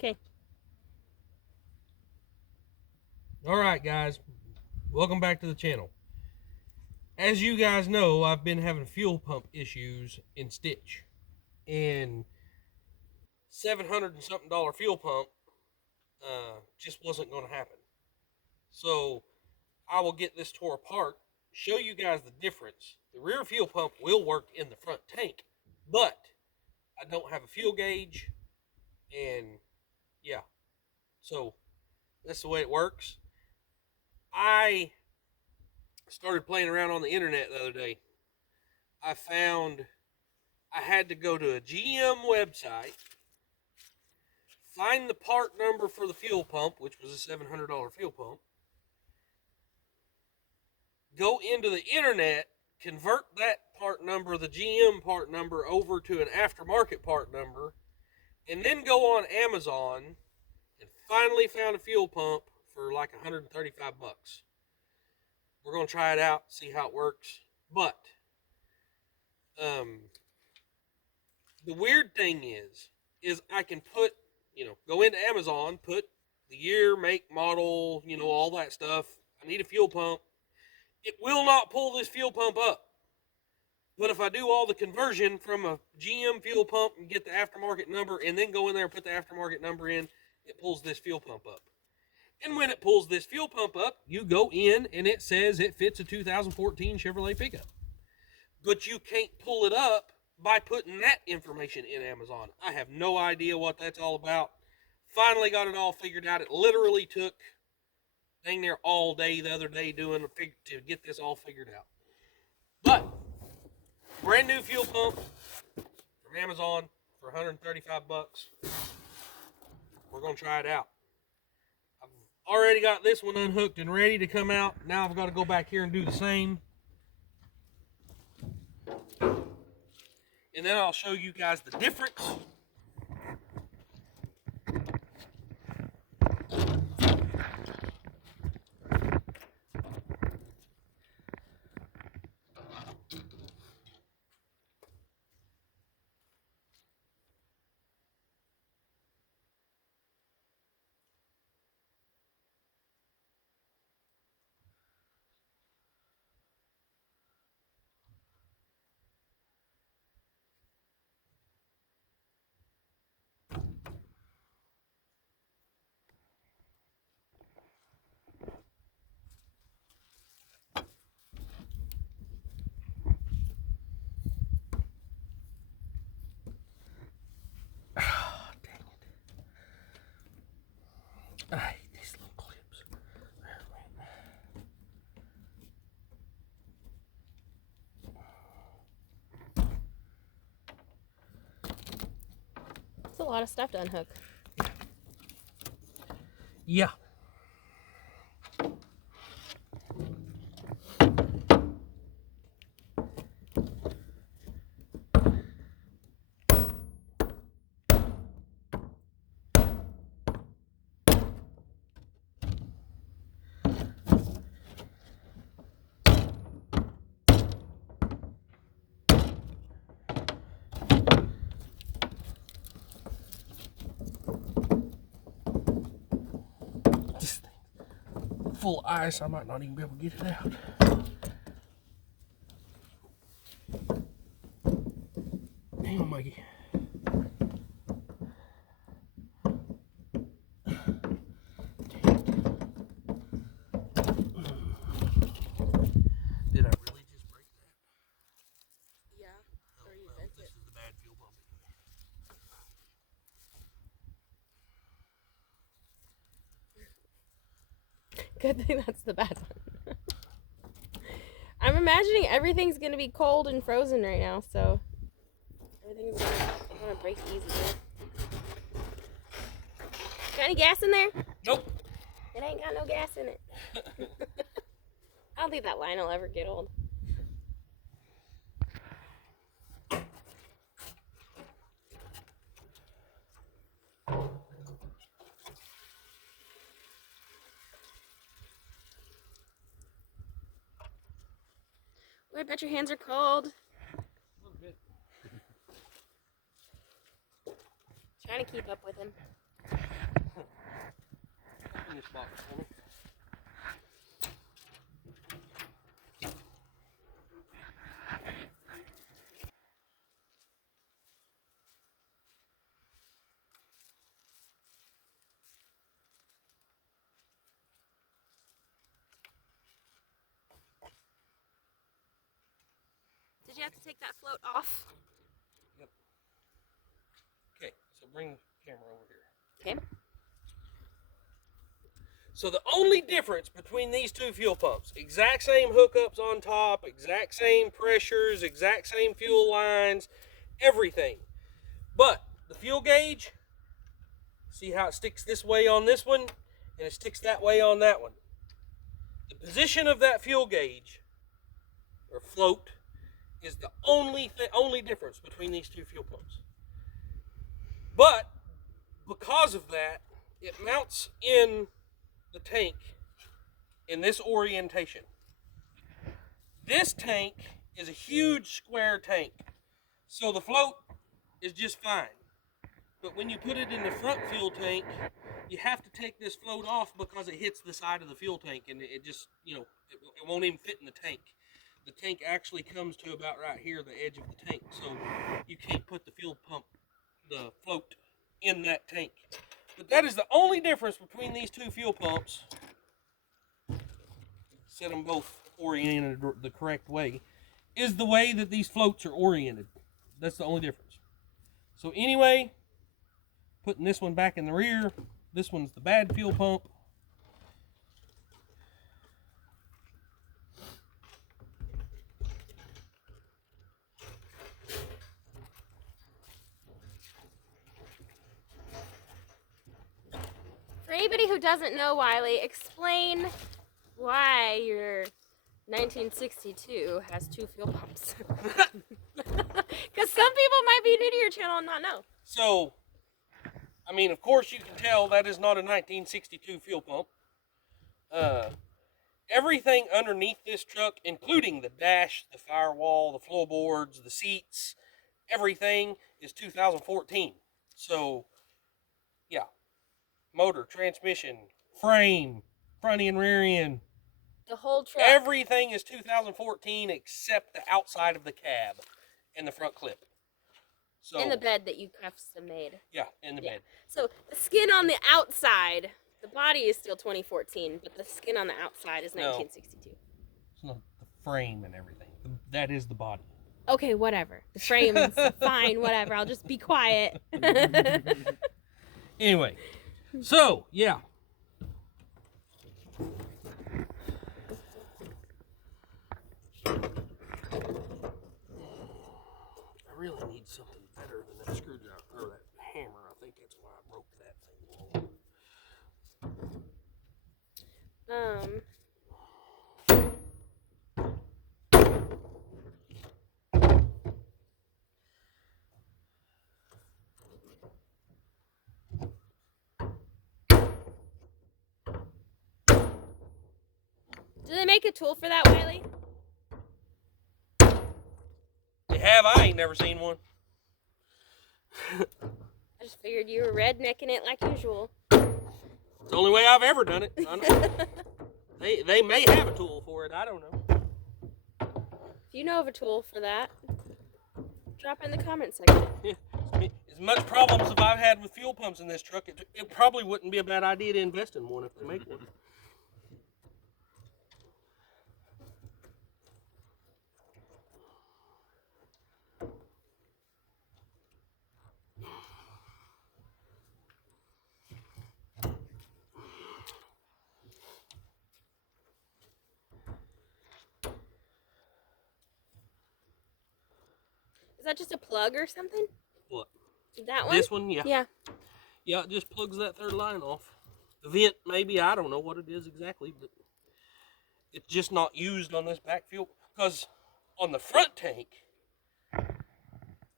Okay. Alright guys, welcome back to the channel. As you guys know, I've been having fuel pump issues in Stitch. And $700 and something fuel pump just wasn't going to happen. So I will get this tore apart, show you guys the difference. The rear fuel pump will work in the front tank, but I don't have a fuel gauge, and yeah, so that's the way it works. I started playing around on the internet the other day. I found I had to go to a GM website, find the part number for the fuel pump, which was a $700 fuel pump, go into the internet, convert that part number, the GM part number, over to an aftermarket part number, and then go on Amazon and finally found a fuel pump for like 135 bucks. We're going to try it out, see how it works. But the weird thing is I can put, go into Amazon, put the year, make, model, all that stuff. I need a fuel pump. It will not pull this fuel pump up. But if I do all the conversion from a GM fuel pump and get the aftermarket number and then go in there and put the aftermarket number in, it pulls this fuel pump up. And when it pulls this fuel pump up, you go in and it says it fits a 2014 Chevrolet pickup. But you can't pull it up by putting that information in Amazon. I have no idea what that's all about. Finally got it all figured out. It literally took dang near all day the other day to get this all figured out. But brand new fuel pump from Amazon for 135 bucks. We're going to try it out. I've already got this one unhooked and ready to come out. Now I've got to go back here and do the same. And then I'll show you guys the difference. I hate these little clips. It's a lot of stuff to unhook. Yeah. Full of ice, I might not even be able to get it out. Hang on, Mikey. Did I really just break that? Yeah. Or you Well, bent this it. is the bad fuel pump. Good thing that's the bad one. I'm imagining everything's gonna be cold and frozen right now, so everything's gonna break easier. Got any gas in there? Nope. It ain't got no gas in it. I don't think that line will ever get old. Oh, I bet your hands are cold. A little bit. Trying to keep up with him. Open this box for me. Did you have to take that float off? Yep. Okay, so bring the camera over here. Okay. So the only difference between these two fuel pumps, exact same hookups on top, exact same pressures, exact same fuel lines, everything. But the fuel gauge, see how it sticks this way on this one, and it sticks that way on that one. The position of that fuel gauge, or float, is the only difference between these two fuel pumps. But because of that, it mounts in the tank in this orientation. This tank is a huge square tank, so the float is just fine. But when you put it in the front fuel tank, you have to take this float off because it hits the side of the fuel tank, and it just, it won't even fit in the tank. The tank actually comes to about right here, the edge of the tank, so you can't put the the float in that tank. But that is the only difference between these two fuel pumps. Set them both oriented the correct way, is the way that these floats are oriented. That's the only difference. So anyway, putting this one back in the rear, this one's the bad fuel pump. For anybody who doesn't know, Wiley, explain why your 1962 has two fuel pumps. Because some people might be new to your channel and not know. So, I mean, of course you can tell that is not a 1962 fuel pump. Everything underneath this truck, including the dash, the firewall, the floorboards, the seats, everything is 2014. So, yeah. Motor, transmission, frame, front end, rear end. The whole truck. Everything is 2014 except the outside of the cab and the front clip. So, in the bed that you custom made. Yeah, in the bed. So the skin on the outside, the body is still 2014, but the skin on the outside is 1962. It's not the frame and everything. That is the body. Okay, whatever. The frame's fine, whatever. I'll just be quiet. Anyway, so, yeah. I really need something better than that screwdriver, or that hammer. I think that's why I broke that thing. Do they make a tool for that, Wiley? They have. I ain't never seen one. I just figured you were rednecking it like usual. It's the only way I've ever done it. They may have a tool for it. I don't know. If you know of a tool for that, drop in the comment section. Yeah. As much problems as I've had with fuel pumps in this truck, it probably wouldn't be a bad idea to invest in one if they make one. Is that just a plug or something? What? That one? This one, yeah. Yeah. Yeah, it just plugs that third line off. The vent, maybe, I don't know what it is exactly, but it's just not used on this back fuel. Because on the front tank,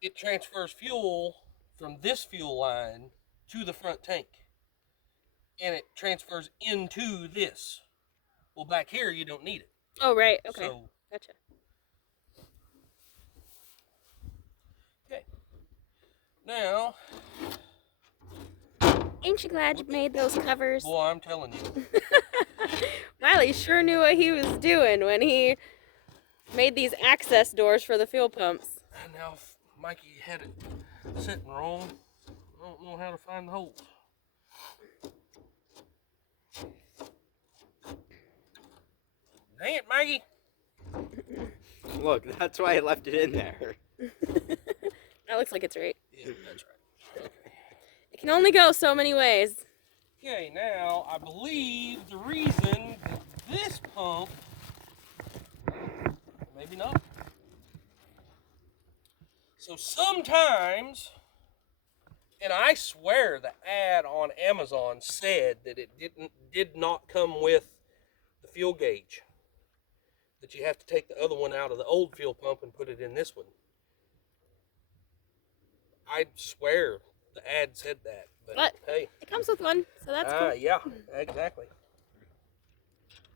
it transfers fuel from this fuel line to the front tank. And it transfers into this. Well, back here, you don't need it. Oh, right. Okay. So, gotcha. okay. Now, Ain't you glad you made those covers? Boy, I'm telling you. Wiley sure knew what he was doing when he made these access doors for the fuel pumps. And now if Mikey had it sitting wrong, I don't know how to find the holes. Dang it, Maggie. Look, that's why I left it in there. That looks like it's right. Yeah, that's right. It can only go so many ways. Okay, now I believe the reason that this pump, maybe not. So sometimes, and I swear the ad on Amazon said that it did not come with the fuel gauge. That you have to take the other one out of the old fuel pump and put it in this one. I swear the ad said that, but hey. It comes with one, so that's cool. Yeah, exactly.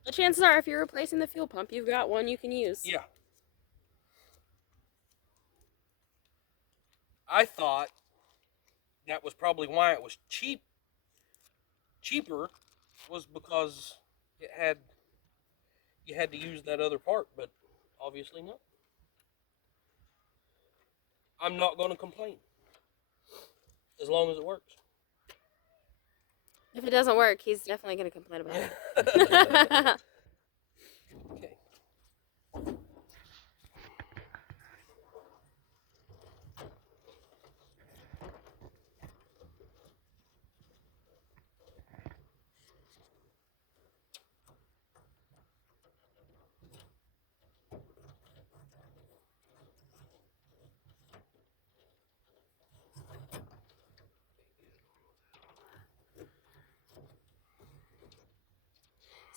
The chances are, if you're replacing the fuel pump, you've got one you can use. Yeah. I thought that was probably why it was cheaper was because you had to use that other part, but obviously not. I'm not going to complain as long as it works. If it doesn't work, he's definitely going to complain about it. Okay.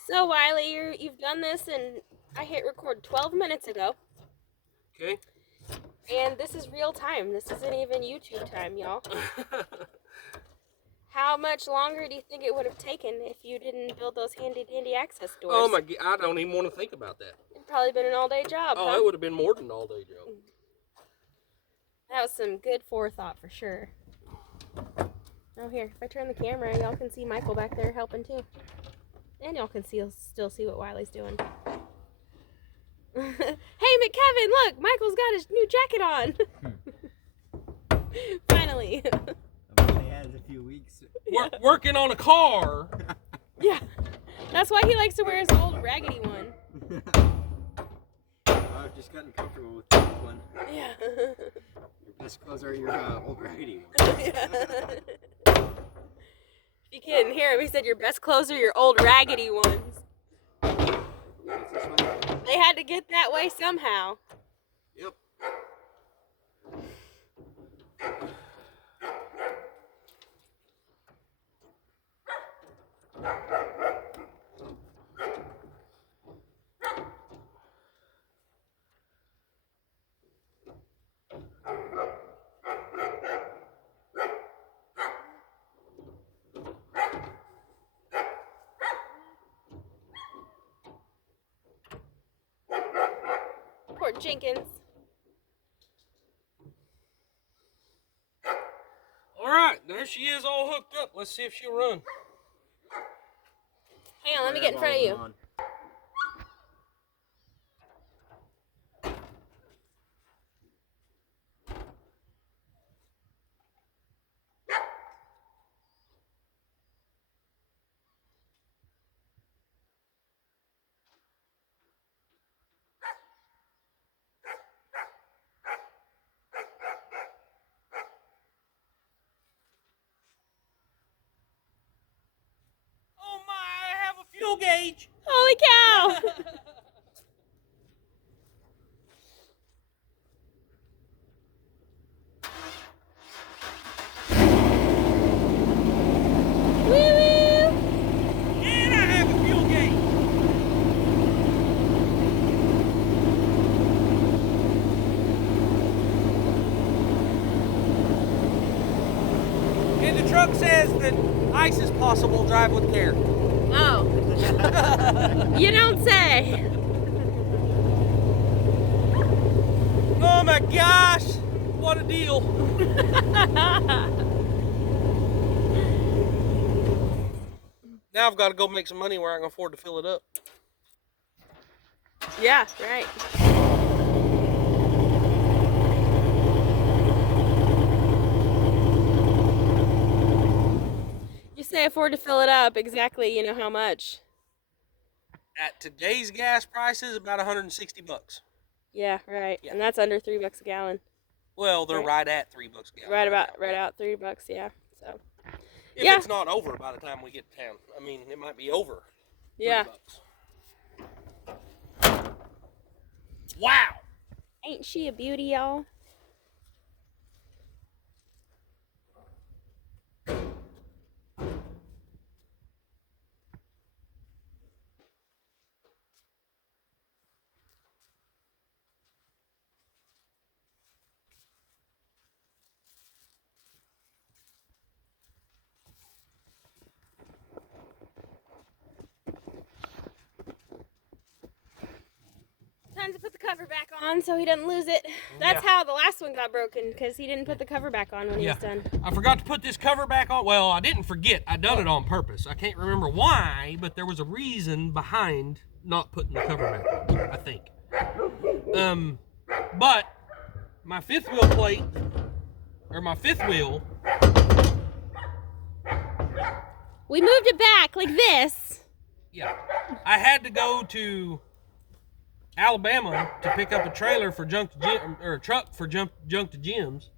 So, Wiley, you've done this, and I hit record 12 minutes ago. Okay. And this is real time. This isn't even YouTube time, y'all. How much longer do you think it would have taken if you didn't build those handy-dandy access doors? Oh my God, I don't even want to think about that. It'd probably been an all-day job, Oh, huh? it would have been more than an all-day job. That was some good forethought for sure. Oh, here, if I turn the camera, y'all can see Michael back there helping too. And y'all can still see what Wiley's doing. Hey, McKevin, look! Michael's got his new jacket on! Finally. I've only had it a few weeks. Working on a car. Yeah. That's why he likes to wear his old raggedy one. I've just gotten comfortable with this one. Yeah. Your best clothes are your old raggedy ones. If you couldn't hear him, he said your best clothes are your old raggedy ones. What's this one? They had to get that way somehow. Yep. Poor Jenkins. All right, there she is, all hooked up. Let's see if she'll run. Hang on, let me get in front of you. Oh my, I have a fuel gauge. Holy cow! Woo woo! And I have a fuel gauge. And the truck says that ice is possible, drive with care. Oh. You don't say. Oh my gosh, what a deal. Now I've got to go make some money where I can afford to fill it up. Yeah, right. You say afford to fill it up, exactly, you know how much. At today's gas prices, about 160 bucks. Yeah, right. Yeah. And that's under $3 a gallon. Well, they're Right. right at $3 a gallon. Right out $3, yeah. So If yeah. it's not over by the time we get to town. I mean, it might be over. Yeah. $3. Wow. Ain't she a beauty, y'all? Time to put the cover back on so he doesn't lose it. That's how the last one got broken, because he didn't put the cover back on when he was done. I forgot to put this cover back on. Well, I didn't forget. I done it on purpose. I can't remember why, but there was a reason behind not putting the cover back on, I think. But my fifth wheel plate, or my fifth wheel, We moved it back like this. yeah, I had to go to Alabama to pick up a trailer for junk to Jim, or a truck for junk to Jim's,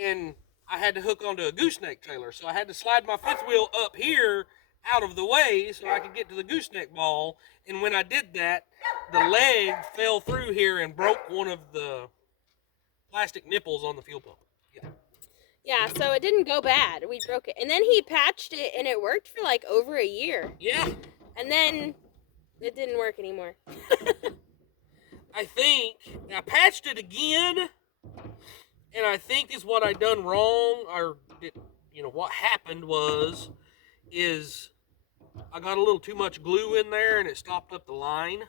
and I had to hook onto a gooseneck trailer, so I had to slide my fifth wheel up here out of the way so I could get to the gooseneck ball. And when I did that, the leg fell through here and broke one of the plastic nipples on the fuel pump. Yeah, so it didn't go bad. We broke it. And then he patched it, and it worked for like over a year. Yeah. And then it didn't work anymore. I think I patched it again, and I think is what I done wrong, or what happened is I got a little too much glue in there, and it stopped up the line.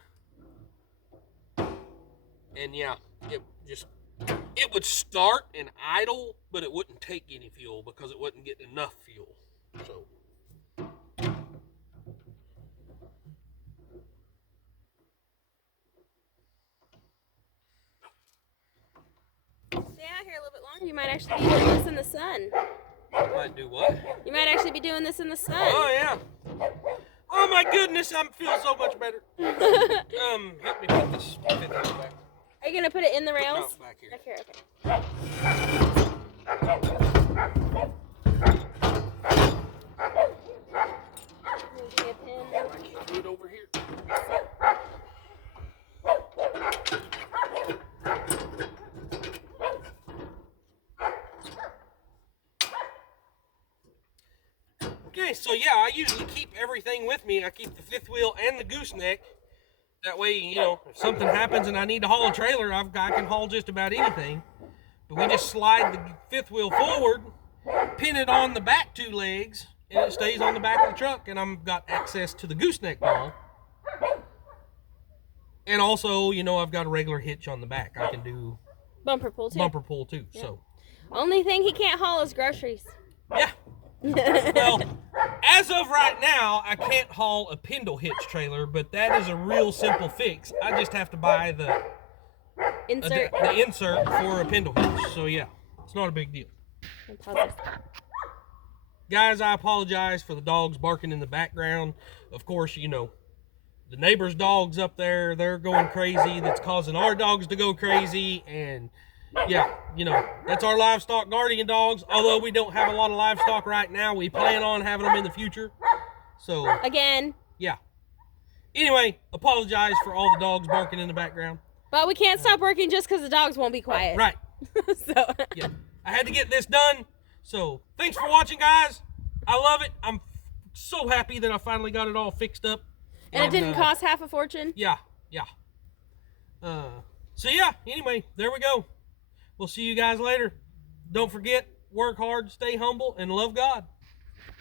And yeah, it would start and idle, but it wouldn't take any fuel because it wasn't getting enough fuel. So. Stay out here a little bit longer. You might actually be doing this in the sun. Might do what? You might actually be doing this in the sun. Oh yeah. Oh my goodness, I'm feeling so much better. Help me put this fifth wheel back. Are you gonna put it in the rails? No, back here. Back here, okay. Give me a pin. I can't do it over here. Okay, so yeah, I usually keep everything with me. I keep the fifth wheel and the gooseneck. That way, if something happens and I need to haul a trailer, I can haul just about anything. But we just slide the fifth wheel forward, pin it on the back two legs, and it stays on the back of the truck, and I've got access to the gooseneck ball. And also, I've got a regular hitch on the back. I can do bumper pull too. Bumper pull too. Yeah. So. Only thing he can't haul is groceries. Yeah. Well, as of right now, I can't haul a Pendle hitch trailer, but that is a real simple fix. I just have to buy the insert for a Pendle hitch. So yeah, it's not a big deal. Guys, I apologize for the dogs barking in the background. Of course, the neighbor's dogs up there, they're going crazy. That's causing our dogs to go crazy. And yeah, that's our livestock guardian dogs. Although we don't have a lot of livestock right now, we plan on having them in the future. So again, yeah. Anyway, apologize for all the dogs barking in the background. But we can't stop working just because the dogs won't be quiet. Right. So yeah, I had to get this done. So thanks for watching, guys. I love it. I'm so happy that I finally got it all fixed up. And it didn't cost half a fortune. Yeah. So yeah. Anyway, there we go. We'll see you guys later. Don't forget, work hard, stay humble, and love God.